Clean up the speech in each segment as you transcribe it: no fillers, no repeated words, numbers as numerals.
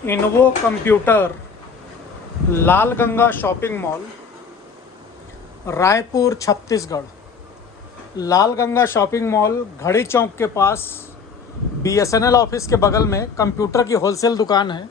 इन्वो computer, लाल Ganga shopping mall, Raipur Chhattisgarh. लाल Ganga shopping mall घड़ी चौक के पास BSNL office के बगल में कंप्यूटर की होलसेल दुकान है।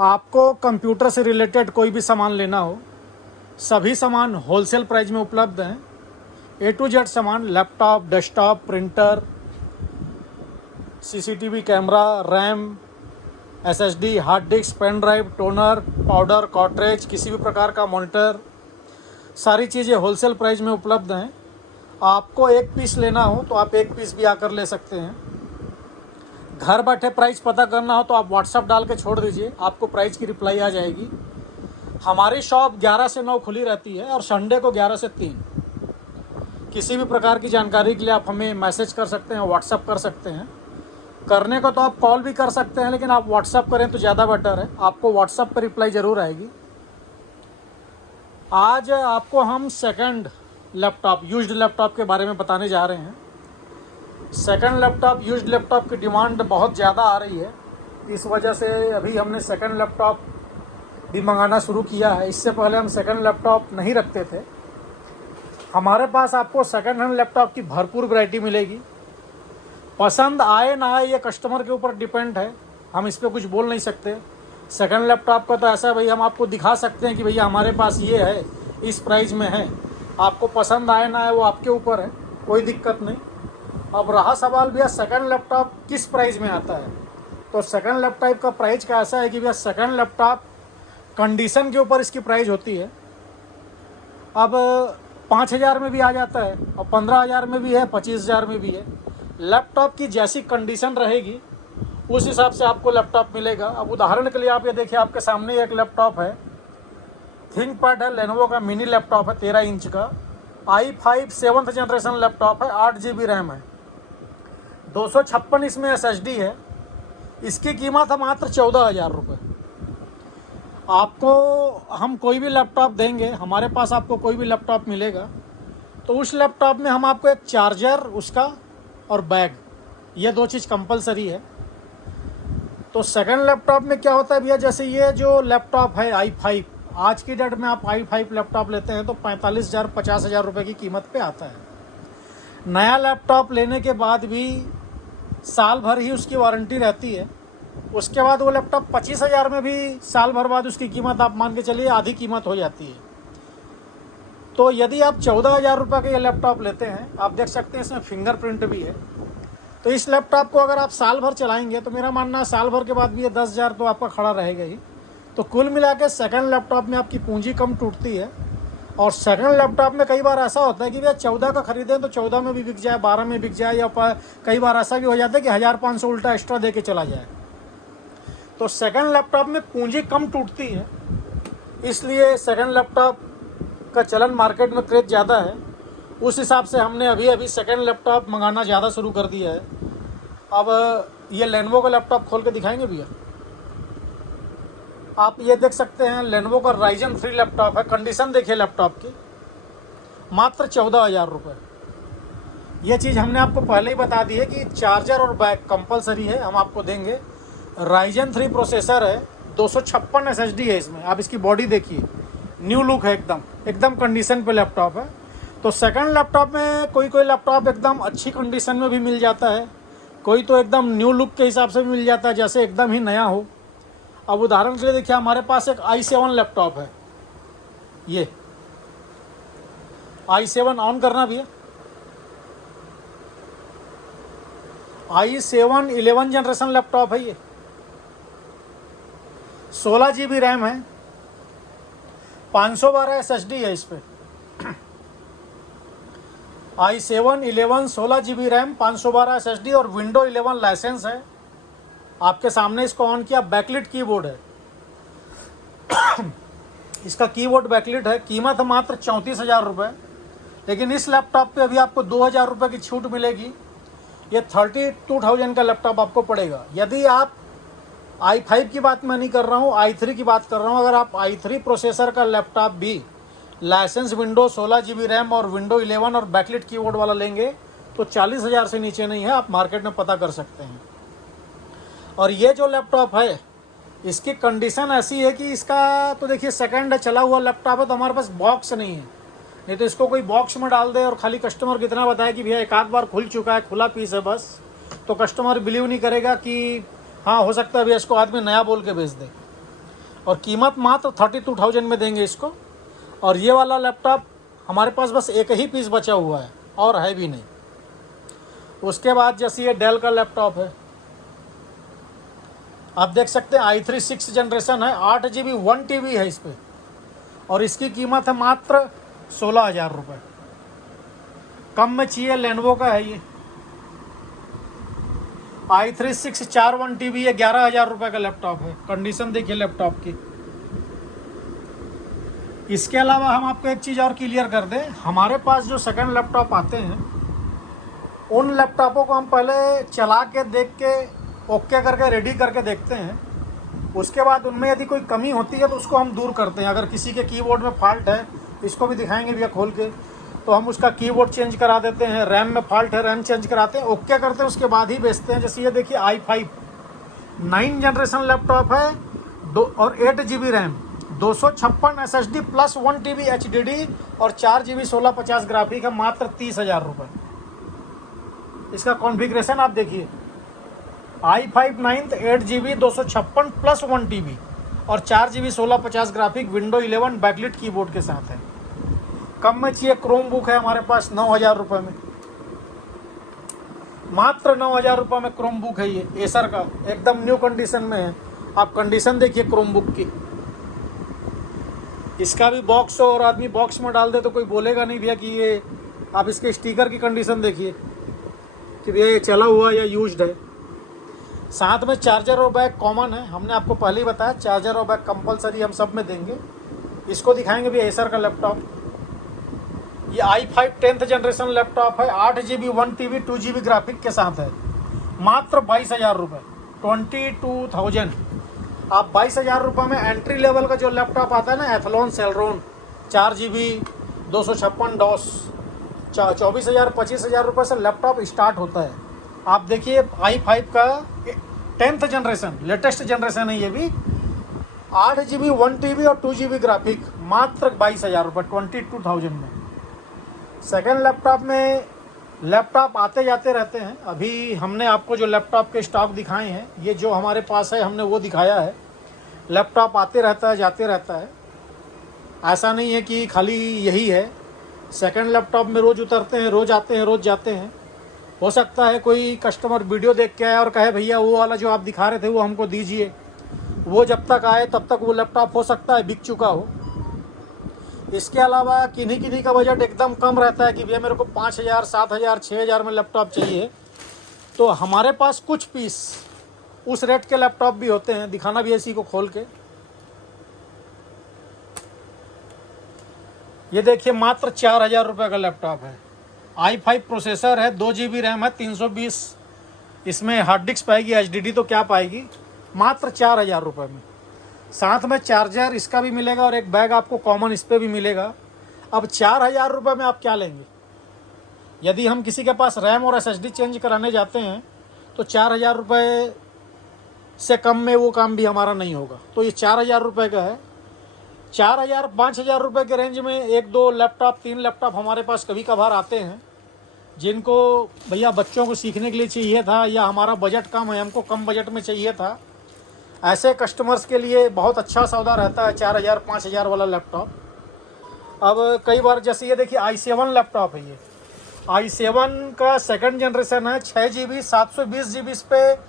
आपको कंप्यूटर से रिलेटेड कोई भी सामान लेना हो, सभी सामान होलसेल प्राइस में उपलब्ध हैं। A to Z सामान, laptop, desktop, printer, CCTV camera, RAM, SSD, hard disk, pen drive, toner, powder, cartridge, किसी भी प्रकार का मॉनिटर, सारी चीज़ें होलसेल प्राइस में उपलब्ध हैं। आपको एक पीस लेना हो तो आप एक पीस भी आकर ले सकते हैं। घर बैठे प्राइस पता करना हो तो आप व्हाट्सअप डाल के छोड़ दीजिए, आपको प्राइस की रिप्लाई आ जाएगी। हमारी शॉप 11 से 9 खुली रहती है और संडे को 11 से 3। किसी भी प्रकार की जानकारी के लिए आप हमें मैसेज कर सकते हैं, व्हाट्सअप कर सकते हैं। करने को तो आप कॉल भी कर सकते हैं, लेकिन आप व्हाट्सअप करें तो ज़्यादा बेटर है, आपको व्हाट्सअप पर रिप्लाई ज़रूर आएगी। आज आपको हम सेकंड लैपटॉप, यूज्ड लैपटॉप के बारे में बताने जा रहे हैं। सेकंड लैपटॉप, यूज्ड लैपटॉप की डिमांड बहुत ज़्यादा आ रही है, इस वजह से अभी हमने सेकंड लैपटॉप भी मंगाना शुरू किया है। इससे पहले हम सेकंड लैपटॉप नहीं रखते थे। हमारे पास आपको सेकंड हैंड लैपटॉप की भरपूर वैरायटी मिलेगी। पसंद आए ना आए ये कस्टमर के ऊपर डिपेंड है, हम इस पर कुछ बोल नहीं सकते। सेकंड लैपटॉप का तो ऐसा है भाई, हम आपको दिखा सकते हैं कि भैया हमारे पास ये है, इस प्राइस में है। आपको पसंद आए ना आए वो आपके ऊपर है, कोई दिक्कत नहीं। अब रहा सवाल भैया सेकंड लैपटॉप किस प्राइस में आता है, तो सेकंड लैपटॉप का प्राइस का ऐसा है कि भैया सेकंड लैपटॉप कंडीशन के ऊपर इसकी प्राइस होती है। अब 5,000 में भी आ जाता है और 15,000 में भी है, 25,000 में भी है। लैपटॉप की जैसी कंडीशन रहेगी उस हिसाब से आपको लैपटॉप मिलेगा। अब उदाहरण के लिए आप ये देखिए, आपके सामने एक लैपटॉप है, थिंकपैड है, लेनोवो का मिनी लैपटॉप है 13 इंच का, i5 7th जनरेशन लैपटॉप है, 8 GB रैम है, 256 इसमें SSD है। इसकी कीमत है मात्र 14,000 रुपये। आपको हम कोई भी लैपटॉप देंगे, हमारे पास आपको कोई भी लैपटॉप मिलेगा तो उस लैपटॉप में हम आपको एक चार्जर उसका और बैग, ये 2 चीज़ कंपलसरी है। तो सेकंड लैपटॉप में क्या होता है भैया, जैसे ये जो लैपटॉप है i5, आज की डेट में आप i5 लैपटॉप लेते हैं तो 45,000 50,000 रुपये की कीमत पे आता है। नया लैपटॉप लेने के बाद भी साल भर ही उसकी वारंटी रहती है। उसके बाद वो लैपटॉप 25,000 में भी साल भर बाद उसकी कीमत आप मान के चलिए आधी कीमत हो जाती है। तो यदि आप 14,000 रुपये का ये लैपटॉप लेते हैं, आप देख सकते हैं इसमें फिंगरप्रिंट भी है। तो इस लैपटॉप को अगर आप साल भर चलाएंगे तो मेरा मानना है साल भर के बाद भी ये 10,000 तो आपका खड़ा रहेगा ही। तो कुल मिला के सेकेंड लैपटॉप में आपकी पूंजी कम टूटती है। और सेकंड लैपटॉप में कई बार ऐसा होता है कि भैया 14 का खरीदें तो 14 में भी बिक जाए, 12 में बिक जाए, या कई बार ऐसा भी हो जाता है कि 1,500 उल्टा एक्स्ट्रा दे के चला जाए। तो सेकंड लैपटॉप में पूंजी कम टूटती है, इसलिए सेकंड लैपटॉप का चलन मार्केट में क्रेज ज़्यादा है। उस हिसाब से हमने अभी सेकंड लैपटॉप मंगाना ज़्यादा शुरू कर दिया है। अब ये लेनोवो का लैपटॉप खोल के दिखाएंगे भैया, आप ये देख सकते हैं लेनोवो का राइजन 3 लैपटॉप है। कंडीशन देखिए लैपटॉप की, मात्र 14,000 रुपये। ये चीज़ हमने आपको पहले ही बता दी है कि चार्जर और बैग कंपलसरी है, हम आपको देंगे। राइजन 3 प्रोसेसर है, 256 SSD है इसमें। आप इसकी बॉडी देखिए, न्यू लुक है, एकदम कंडीशन पे लैपटॉप है। तो सेकंड लैपटॉप में कोई लैपटॉप एकदम अच्छी कंडीशन में भी मिल जाता है, कोई तो एकदम न्यू लुक के हिसाब से भी मिल जाता है, जैसे एकदम ही नया हो। अब उदाहरण के लिए देखिए, हमारे पास एक i7 लैपटॉप है, ये i7 ऑन करना भी है। i7 11 जनरेशन लैपटॉप है ये, 16 GB रैम है, 512 SSD है इस पर। i7 11 16 GB रैम, 512 SSD और विंडो 11 लाइसेंस है। आपके सामने इसको ऑन किया, बैकलिट कीबोर्ड है इसका कीबोर्ड बैकलिट है। कीमत है मात्र 34,000 रुपये। लेकिन इस लैपटॉप पे अभी आपको 2,000 रुपये की छूट मिलेगी। ये 32,000 का लैपटॉप आपको पड़ेगा। यदि आप i5 की बात मैं नहीं कर रहा हूँ, i3 की बात कर रहा हूँ। अगर आप i3 प्रोसेसर का लैपटॉप भी लाइसेंस विंडो 16 GB रैम और विंडो 11 और बैकलिट कीबोर्ड वाला लेंगे तो 40,000 से नीचे नहीं है, आप मार्केट में पता कर सकते हैं। और ये जो लैपटॉप है इसकी कंडीशन ऐसी है कि इसका तो देखिए सेकंड चला हुआ लैपटॉप है, तो हमारे पास बॉक्स नहीं है। नहीं तो इसको कोई बॉक्स में डाल दे और खाली कस्टमर को इतना बताए कि भैया एक आध बार खुल चुका है, खुला पीस है बस, तो कस्टमर बिलीव नहीं करेगा कि हाँ हो सकता है भैया इसको आदमी नया बोल के बेच दे। और कीमत मात्र 32,000 में देंगे इसको। और ये वाला लैपटॉप हमारे पास बस एक ही पीस बचा हुआ है और है भी नहीं। उसके बाद जैसे ये डेल का लैपटॉप है, आप देख सकते हैं i3 6 जनरेशन है, 8 GB 1 TB है इस पर, और इसकी कीमत है मात्र 16,000 रुपये। कम में चाहिए लेनोवो का है ये, i3 6 4 1 TB है, 11,000 रुपये का लैपटॉप है। कंडीशन देखिए लैपटॉप की। इसके अलावा हम आपको एक चीज़ और क्लियर कर दें, हमारे पास जो सेकंड लैपटॉप आते हैं उन लैपटॉपों को हम पहले चला के देख के ओके करके रेडी करके देखते हैं। उसके बाद उनमें यदि कोई कमी होती है तो उसको हम दूर करते हैं। अगर किसी के कीबोर्ड में फॉल्ट है, इसको भी दिखाएंगे भैया खोल के, तो हम उसका कीबोर्ड चेंज करा देते हैं। रैम में फॉल्ट है, रैम चेंज कराते हैं, ओके करते हैं, उसके बाद ही बेचते हैं। जैसे ये देखिए i5 9 जनरेशन लैपटॉप है, और 8 GB RAM, 256 SSD plus 1 TB HDD और 4 GB 1650 ग्राफिक है, मात्र 30,000 रुपये। इसका कॉन्फ़िगरेशन आप देखिए, i5 9 8 GB 256 प्लस 1 TB और 4 GB 1650 graphic, window 11 backlit keyboard के साथ है। कम में चाहिए क्रोम बुक है हमारे पास 9,000 रुपये में, मात्र 9,000 रुपये में क्रोम बुक है ये एसर का, एकदम न्यू कंडीशन में है। आप कंडीशन देखिए क्रोम बुक की। इसका भी बॉक्स हो और आदमी बॉक्स में डाल दे तो कोई बोलेगा नहीं भैया कि ये, आप इसके स्टिकर की कंडीशन देखिए कि भैया ये चला हुआ या यूज्ड है। साथ में चार्जर और बैग कॉमन है, हमने आपको पहले ही बताया चार्जर और बैग कंपलसरी हम सब में देंगे। इसको दिखाएंगे भैया एसर का लैपटॉप। ये i5 10th जनरेशन लैपटॉप है, 8 GB 1 TB 2 GB ग्राफिक के साथ है, मात्र 22,000 रुपये, 22,000। आप 22,000 रुपये में एंट्री लेवल का जो लैपटॉप आता है ना, एथलॉन सेलरोन 4 GB 256 डॉस, 24,000 25,000 रुपये से लैपटॉप स्टार्ट होता है। आप देखिए i5 का 10th जनरेशन, लेटेस्ट जनरेशन है ये भी, 8 GB 1 TB और 2 GB ग्राफिक, मात्र 22,000 रुपये, 22,000 में। सेकेंड लैपटॉप में लैपटॉप आते जाते रहते हैं। अभी हमने आपको जो लैपटॉप के स्टॉक दिखाए हैं, ये जो हमारे पास है हमने वो दिखाया है। लैपटॉप आते रहता है, जाते रहता है, ऐसा नहीं है कि खाली यही है। सेकंड लैपटॉप में रोज़ उतरते हैं, रोज़ आते हैं, रोज़ जाते हैं। हो सकता है कोई कस्टमर वीडियो देख के आए और कहे भैया वो वाला जो आप दिखा रहे थे वो हमको दीजिए, वो जब तक आए तब तक वो लैपटॉप हो सकता है बिक चुका हो। इसके अलावा किन्हीं किन्हीं का बजट एकदम कम रहता है कि भैया मेरे को 5,000 7,000 6,000 में लैपटॉप चाहिए, तो हमारे पास कुछ पीस उस रेट के लैपटॉप भी होते हैं। दिखाना भी इसी को खोल के। ये देखिए मात्र 4,000 रुपये का लैपटॉप है, i5 प्रोसेसर है, 2 GB रैम है, 320 इसमें हार्ड डिस्क पाएगी, HDD तो क्या पाएगी, मात्र 4,000 रुपये में। साथ में चार्जर इसका भी मिलेगा और एक बैग आपको कॉमन इस पर भी मिलेगा। अब 4,000 रुपये में आप क्या लेंगे? यदि हम किसी के पास रैम और SSD चेंज कराने जाते हैं तो 4,000 रुपये से कम में वो काम भी हमारा नहीं होगा। तो ये 4,000 रुपये का है। 4,000 5,000 रुपये के रेंज में 1 2 लैपटॉप 3 लैपटॉप हमारे पास कभी कभार आते हैं, जिनको भैया बच्चों को सीखने के लिए चाहिए था या हमारा बजट कम है, हमको कम बजट में चाहिए था। ऐसे कस्टमर्स के लिए बहुत अच्छा सौदा रहता है 4,000 5,000 वाला लैपटॉप। अब कई बार जैसे ये देखिए i7 लैपटॉप है, ये i7 का सेकंड जनरेशन है, 6 GB 720 GB इस पर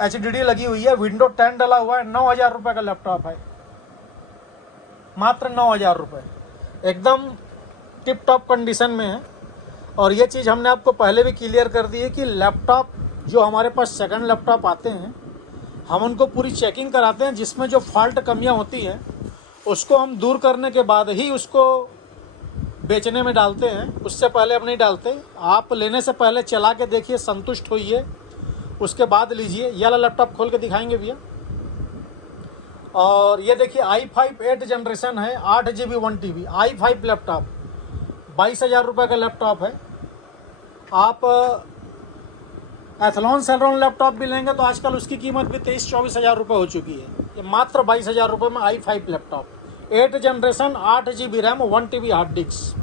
HDD लगी हुई है, विंडो 10 डला हुआ है, 9,000 रुपये का लैपटॉप है, मात्र 9,000 रुपये, एकदम टिप टॉप कंडीशन में है। और ये चीज़ हमने आपको पहले भी क्लियर कर दी है कि लैपटॉप जो हमारे पास सेकंड लैपटॉप आते हैं हम उनको पूरी चेकिंग कराते हैं, जिसमें जो फॉल्ट कमियां होती हैं उसको हम दूर करने के बाद ही उसको बेचने में डालते हैं, उससे पहले हम नहीं डालते। आप लेने से पहले चला के देखिए, संतुष्ट होइए, उसके बाद लीजिए। ये वाला लैपटॉप खोल के दिखाएंगे भैया। और ये देखिए i5 8 जनरेशन है, 8 GB 1 TB i5 लैपटॉप, 22,000 रुपये का लैपटॉप है। आप एथलॉन सेलरोन लैपटॉप भी लेंगे तो आजकल उसकी कीमत भी 23-24 हज़ार रुपये हो चुकी है। ये मात्र 22,000 रुपये में i5 laptop, 8 generation, 8 GB RAM, 1 TB hard disk,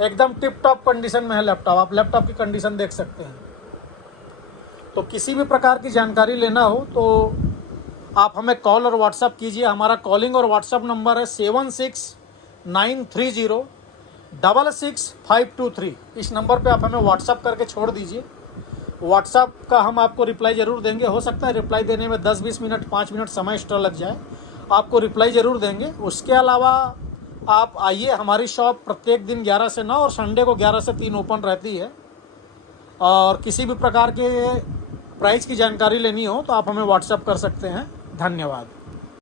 एकदम टिप टॉप कंडीशन में है लैपटॉप। आप लैपटॉप की कंडीशन देख सकते हैं। तो किसी भी प्रकार की जानकारी लेना हो तो आप हमें कॉल और व्हाट्सअप कीजिए। हमारा कॉलिंग और व्हाट्सअप नंबर है 7693066523। इस नंबर पे आप हमें व्हाट्सअप करके छोड़ दीजिए। व्हाट्सअप का हम आपको रिप्लाई ज़रूर देंगे। हो सकता है रिप्लाई देने में 10-20 मिनट, 5 मिनट समय एक्स्ट्रा लग जाए, आपको रिप्लाई ज़रूर देंगे। उसके अलावा आप आइए, हमारी शॉप प्रत्येक दिन 11 से 9 और संडे को 11 से 3 ओपन रहती है। और किसी भी प्रकार के प्राइस की जानकारी लेनी हो तो आप हमें व्हाट्सअप कर सकते हैं। धन्यवाद।